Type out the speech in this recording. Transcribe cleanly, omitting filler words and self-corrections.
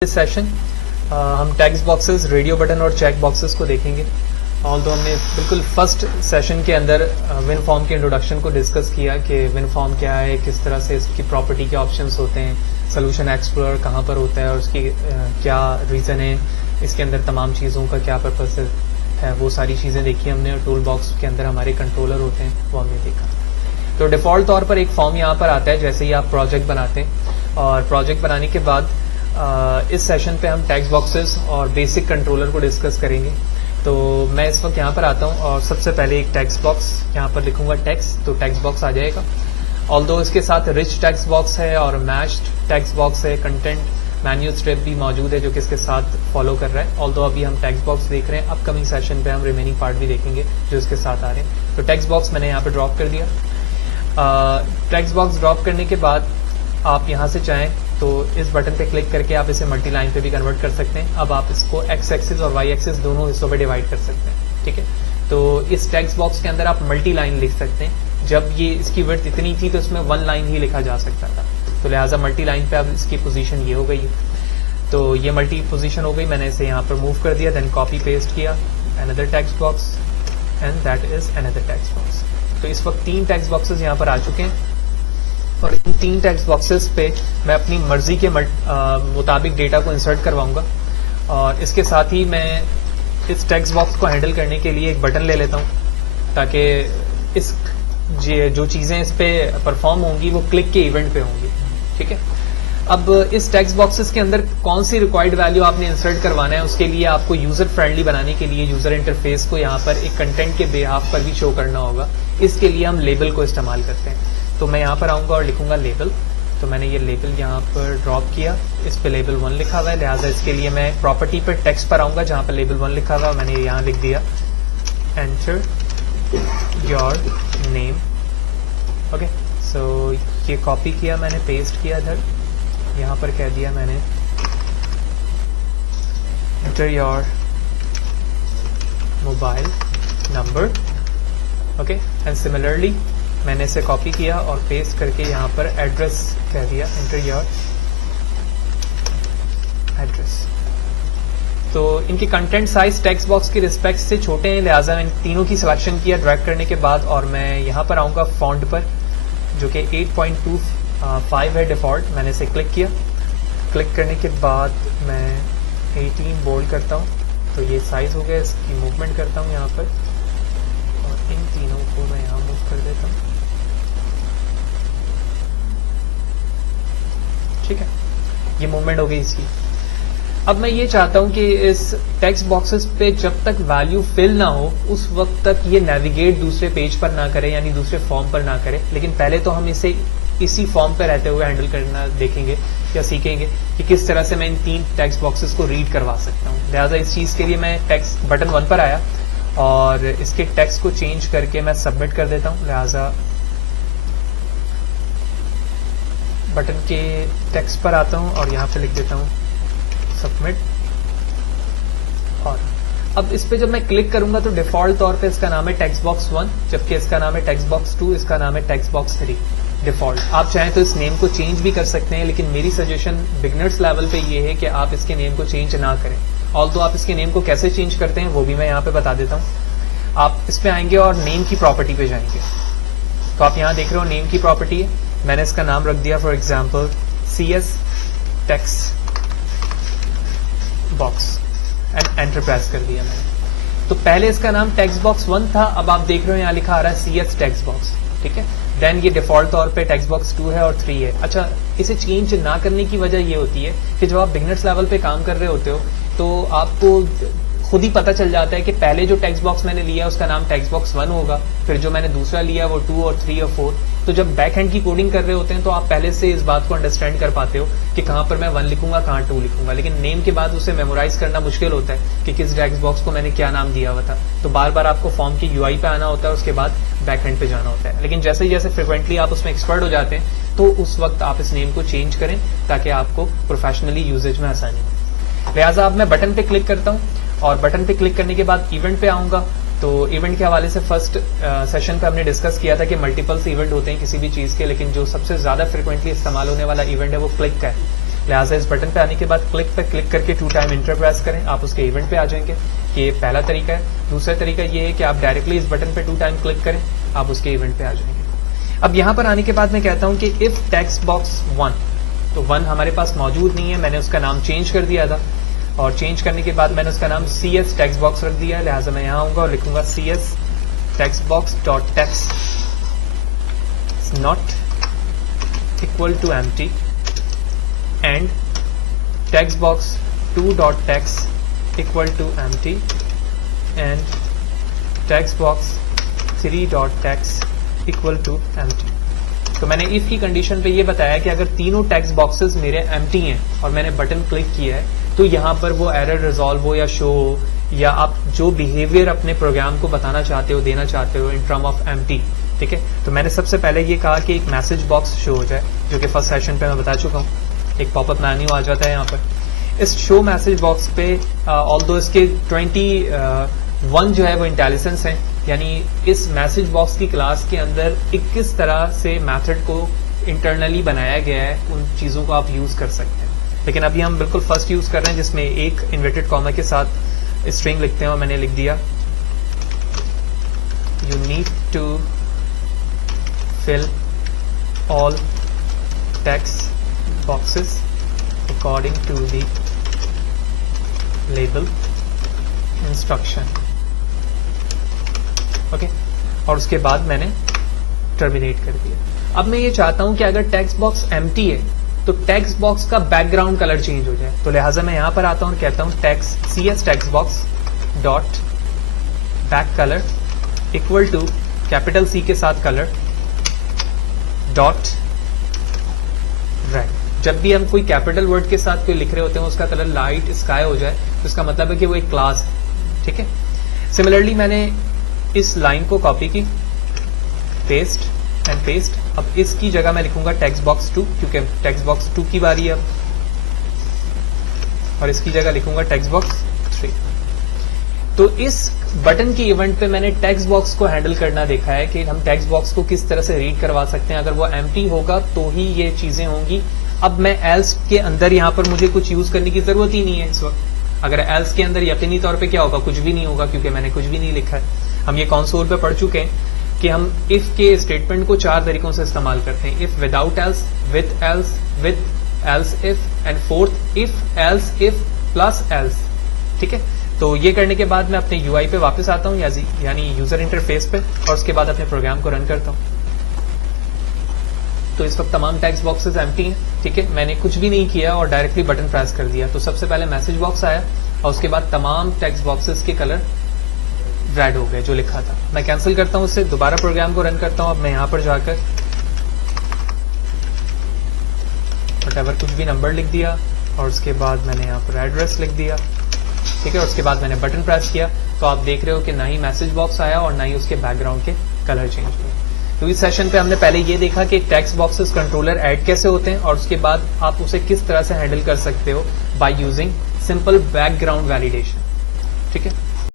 इस सेशन हम text boxes, radio button और चेक बॉक्सेस को देखेंगे। ऑल्दो हमने बिल्कुल फर्स्ट सेशन के अंदर विन फॉर्म के इंट्रोडक्शन को डिस्कस किया कि विन फॉर्म क्या है, किस तरह से इसकी प्रॉपर्टी के ऑप्शंस होते हैं, सोल्यूशन एक्सप्लोरर कहाँ पर होता है और उसकी क्या रीज़न है, इसके अंदर तमाम चीज़ों का क्या पर्पस है, वो सारी चीज़ें देखी हमने। और टूल बॉक्स के अंदर हमारे कंट्रोलर होते हैं, वो हमने देखा। तो डिफ़ॉल्ट तौर पर एक फॉर्म यहाँ पर आता है जैसे ही आप प्रोजेक्ट बनाते हैं, और प्रोजेक्ट बनाने के बाद इस सेशन पे हम टेक्स्ट बॉक्सेस और बेसिक कंट्रोलर को डिस्कस करेंगे। तो मैं इस वक्त यहाँ पर आता हूँ और सबसे पहले एक टेक्स्ट बॉक्स यहाँ पर लिखूंगा टेक्स्ट, तो टेक्स्ट बॉक्स आ जाएगा। ऑल्दो इसके साथ रिच टेक्स्ट बॉक्स है और मैच्ड टेक्स्ट बॉक्स है, कंटेंट मैन्यू स्ट्रिप भी मौजूद है जो कि इसके साथ फॉलो कर रहा है। ऑल्दो अभी हम टेक्स्ट बॉक्स देख रहे हैं, अपकमिंग सेशन पे हम रिमेनिंग पार्ट भी देखेंगे जो इसके साथ आ रहे हैं। तो टेक्स्ट बॉक्स मैंने यहाँ पे ड्रॉप कर दिया। टेक्स्ट बॉक्स ड्रॉप करने के बाद आप यहाँ से चाहें तो इस बटन पे क्लिक करके आप इसे मल्टी लाइन पे भी कन्वर्ट कर सकते हैं। अब आप इसको एक्स एक्सिस और वाई एक्सिस दोनों हिस्सों पे डिवाइड कर सकते हैं, ठीक है। तो इस टेक्स्ट बॉक्स के अंदर आप मल्टी लाइन लिख सकते हैं। जब ये इसकी विड्थ इतनी थी तो इसमें वन लाइन ही लिखा जा सकता था, तो लिहाजा मल्टी लाइन पे अब इसकी पोजीशन ये हो गई है। तो ये मल्टी पोजीशन हो गई, मैंने इसे यहाँ पर मूव कर दिया, देन कॉपी पेस्ट किया, another text box and that is another text box. तो इस वक्त 3 टेक्स्ट बॉक्सेस यहाँ पर आ चुके हैं और इन 3 टेक्स्ट बॉक्सेस पे मैं अपनी मर्जी के मुताबिक डेटा को इंसर्ट करवाऊंगा। और इसके साथ ही मैं इस टेक्स्ट बॉक्स को हैंडल करने के लिए एक बटन ले लेता हूं ताकि इस जो चीज़ें इस पे परफॉर्म होंगी वो क्लिक के इवेंट पे होंगी, ठीक है। अब इस टेक्स्ट बॉक्सेस के अंदर कौन सी रिक्वायर्ड वैल्यू आपने इंसर्ट करवाना है, उसके लिए आपको यूजर फ्रेंडली बनाने के लिए यूजर इंटरफेस को यहाँ पर एक कंटेंट के बेहाफ पर भी शो करना होगा। इसके लिए हम लेबल को इस्तेमाल करते हैं। तो मैं यहाँ पर आऊँगा और लिखूंगा लेबल। तो मैंने ये लेबल यहाँ पर ड्रॉप किया, इस पे लेबल 1 लिखा हुआ है, लिहाजा इसके लिए मैं प्रॉपर्टी पर टेक्स्ट पर आऊँगा जहाँ पर लेबल 1 लिखा हुआ है, मैंने यहाँ लिख दिया एंटर योर नेम। ओके, सो ये कॉपी किया मैंने, पेस्ट किया इधर, यहाँ पर कह दिया मैंने enter your mobile number. Okay, and similarly मैंने इसे कॉपी किया और पेस्ट करके यहाँ पर एड्रेस कह दिया, एंटर योर एड्रेस। तो इनकी कंटेंट साइज टेक्स्ट बॉक्स की रिस्पेक्ट से छोटे हैं, लिहाजा मैंने तीनों की सिलेक्शन किया ड्रैग करने के बाद, और मैं यहाँ पर आऊँगा फॉन्ट पर जो कि 8.25 है डिफ़ॉल्ट। मैंने इसे क्लिक किया, क्लिक करने के बाद मैं 18 बोल्ड करता हूँ, तो ये साइज हो गया। इसकी मूवमेंट करता हूँ यहाँ पर और इन तीनों को मैं यहाँ मूव कर देता हूँ, ठीक है। ये मूवमेंट हो गई इसकी। अब मैं ये चाहता हूं कि इस टेक्स्ट बॉक्सेस पे जब तक वैल्यू फिल ना हो उस वक्त तक ये नेविगेट दूसरे पेज पर ना करे, यानी दूसरे फॉर्म पर ना करे। लेकिन पहले तो हम इसे इसी फॉर्म पर रहते हुए हैंडल करना देखेंगे या सीखेंगे कि किस तरह से मैं इन 3 टेक्स्ट बॉक्सेस को रीड करवा सकता हूँ। लिहाजा इस चीज़ के लिए मैं टेक्स्ट बटन 1 पर आया और इसके टेक्स्ट को चेंज करके मैं सबमिट कर देता हूँ। लिहाजा बटन के टेक्स्ट पर आता हूँ और यहाँ पे लिख देता हूँ सबमिट। और अब इस पे जब मैं क्लिक करूंगा तो डिफॉल्ट तौर पे इसका नाम है टेक्स्ट बॉक्स 1, जबकि इसका नाम है टेक्स्ट बॉक्स 2, इसका नाम है टेक्स्ट बॉक्स 3 डिफॉल्ट। आप चाहें तो इस नेम को चेंज भी कर सकते हैं, लेकिन मेरी सजेशन बिगनर्स लेवल पे ये है कि आप इसके नेम को चेंज ना करें। ऑल्दो आप इसके नेम को कैसे चेंज करते हैं वो भी मैं यहाँ पे बता देता हूँ। आप इस पे आएंगे और नेम की प्रॉपर्टी पे जाएंगे, तो आप यहाँ देख रहे हो नेम की प्रॉपर्टी है। मैंने इसका नाम रख दिया for example CS text box and enter press कर दिया मैंने। तो पहले इसका नाम टेक्स्ट बॉक्स 1 था, अब आप देख रहे हो यहाँ लिखा आ रहा है CS टेक्स्ट बॉक्स, ठीक है। देन ये डिफॉल्ट तौर पे टेक्स्ट बॉक्स 2 है और 3 है। अच्छा, इसे चेंज ना करने की वजह ये होती है कि जब आप बिगनर्स लेवल पे काम कर रहे होते हो तो आपको खुद ही पता चल जाता है कि पहले जो टेक्स्ट बॉक्स मैंने लिया उसका नाम टेक्स्ट बॉक्स 1 होगा, फिर जो मैंने दूसरा लिया वो 2 और 3 और 4। तो जब बैक हैंड की कोडिंग कर रहे होते हैं तो आप पहले से इस बात को अंडरस्टैंड कर पाते हो कि कहाँ पर मैं 1 लिखूंगा, कहाँ 2 लिखूंगा। लेकिन नेम के बाद उसे मेमोराइज करना मुश्किल होता है कि किस टेक्स्ट बॉक्स को मैंने क्या नाम दिया हुआ था। तो बार बार आपको फॉर्म की UI पे आना होता है, उसके बाद बैक हैंड पे जाना होता है। लेकिन जैसे जैसे फ्रिक्वेंटली आप उसमें एक्सपर्ट हो जाते हैं तो उस वक्त आप इस नेम को चेंज करें ताकि आपको प्रोफेशनली यूजेज में आसानी हो। लिहाजा अब मैं बटन पे क्लिक करता हूँ और बटन पे क्लिक करने के बाद इवेंट पे आऊंगा। तो इवेंट के हवाले से फर्स्ट सेशन पे हमने डिस्कस किया था कि मल्टीपल्स इवेंट होते हैं किसी भी चीज़ के, लेकिन जो सबसे ज़्यादा फ्रिक्वेंटली इस्तेमाल होने वाला इवेंट है वो क्लिक का है। लिहाजा इस बटन पे आने के बाद क्लिक पे क्लिक करके 2 टाइम इंटर प्रेस करें, आप उसके इवेंट पे आ जाएंगे। ये पहला तरीका है। दूसरा तरीका ये है कि आप डायरेक्टली इस बटन पे 2 टाइम क्लिक करें, आप उसके इवेंट पे आ जाएंगे। अब यहां पर आने के बाद मैं कहता हूं कि इफ टेक्स्ट बॉक्स 1, तो 1 हमारे पास मौजूद नहीं है, मैंने उसका नाम चेंज कर दिया था और चेंज करने के बाद मैंने उसका नाम CS टेक्स्ट बॉक्स रख दिया है। लिहाजा मैं यहां आऊंगा और लिखूंगा CS text box dot text not equal to empty and text box 2 dot text equal to empty and text box 3 dot text equal to empty. तो मैंने इफ की कंडीशन पे ये बताया कि अगर तीनों टेक्स्ट बॉक्सेस मेरे एम्प्टी हैं और मैंने बटन क्लिक किया है तो यहां पर वो एरर रिजॉल्व हो या शो हो, या आप जो बिहेवियर अपने प्रोग्राम को बताना चाहते हो, देना चाहते हो इन टर्म ऑफ एम्प्टी, ठीक है। तो मैंने सबसे पहले ये कहा कि एक मैसेज बॉक्स शो हो जाए, जो कि फर्स्ट सेशन पे मैं बता चुका हूं। एक पॉपअप मेन्यू आ जाता है यहाँ पर। इस शो मैसेज बॉक्स पे ऑल्दो इसके 21 जो है वो इंटेलिजेंस है, यानी इस मैसेज बॉक्स की क्लास के अंदर 21 तरह से मैथड को इंटरनली बनाया गया है, उन चीजों को आप यूज कर सकते हैं। लेकिन अभी हम बिल्कुल फर्स्ट यूज कर रहे हैं जिसमें एक इन्वर्टेड कॉमा के साथ स्ट्रिंग लिखते हैं और मैंने लिख दिया you need to fill all text boxes according to the label instruction, okay. और उसके बाद मैंने टर्मिनेट कर दिया। अब मैं ये चाहता हूं कि अगर टेक्स्ट बॉक्स एम्प्टी है तो टेक्स्ट बॉक्स का बैकग्राउंड कलर चेंज हो जाए। तो लिहाजा मैं यहां पर आता हूं और कहता हूं CS text box dot back colour equal to capital C के साथ कलर डॉट रेड। जब भी हम कोई कैपिटल वर्ड के साथ कोई लिख रहे होते हैं उसका कलर लाइट स्काई हो जाए तो इसका मतलब है कि वो एक क्लास है, ठीक है। सिमिलरली मैंने इस लाइन को कॉपी की, पेस्ट एंड पेस्ट। अब इसकी जगह मैं लिखूंगा टेक्स्ट बॉक्स 2, क्योंकि टेक्स्ट बॉक्स 2 की बारी है अब, और इसकी जगह लिखूंगा टेक्स्ट बॉक्स 3। तो इस बटन की इवेंट पे मैंने टेक्स्ट बॉक्स को हैंडल करना देखा है कि हम टेक्स्ट बॉक्स को किस तरह से रीड करवा सकते हैं। अगर वो एम्प्टी होगा तो ही ये चीजें होंगी। अब मैं एल्स के अंदर यहां पर मुझे कुछ यूज करने की जरूरत ही नहीं है इस वक्त। अगर एल्स के अंदर यकीनी तौर पे क्या होगा, कुछ भी नहीं होगा, क्योंकि मैंने कुछ भी नहीं लिखा है। हम ये कंसोल पे पढ़ चुके हैं कि हम इफ के स्टेटमेंट को 4 तरीकों से इस्तेमाल करते हैं। If without else, with else if and fourth if else if plus else, ठीक है। तो ये करने के बाद मैं अपने यूआई पे वापस आता हूं, यानी यूजर इंटरफेस पे, और उसके बाद अपने प्रोग्राम को रन करता हूं। तो इस वक्त तमाम टेक्स्ट बॉक्सेस एम्प्टी हैं, ठीक है। मैंने कुछ भी नहीं किया और डायरेक्टली बटन प्रेस कर दिया। तो सबसे पहले मैसेज बॉक्स आया और उसके बाद तमाम टेक्स्ट बॉक्सेस के कलर रेड हो गए जो लिखा था। मैं कैंसिल करता हूं उससे, दोबारा प्रोग्राम को रन करता हूं। अब मैं यहां पर जाकर व्हाटएवर कुछ भी नंबर लिख दिया और उसके बाद मैंने यहां पर एड्रेस लिख दिया, ठीक है। और उसके बाद मैंने बटन प्रेस किया तो आप देख रहे हो कि ना ही मैसेज बॉक्स आया और ना ही उसके बैकग्राउंड के कलर चेंज हुए। तो इस सेशन पे हमने पहले ये देखा कि टेक्स्ट बॉक्सेस कंट्रोलर ऐड कैसे होते हैं और उसके बाद आप उसे किस तरह से हैंडल कर सकते हो by using simple background validation, ठीक है।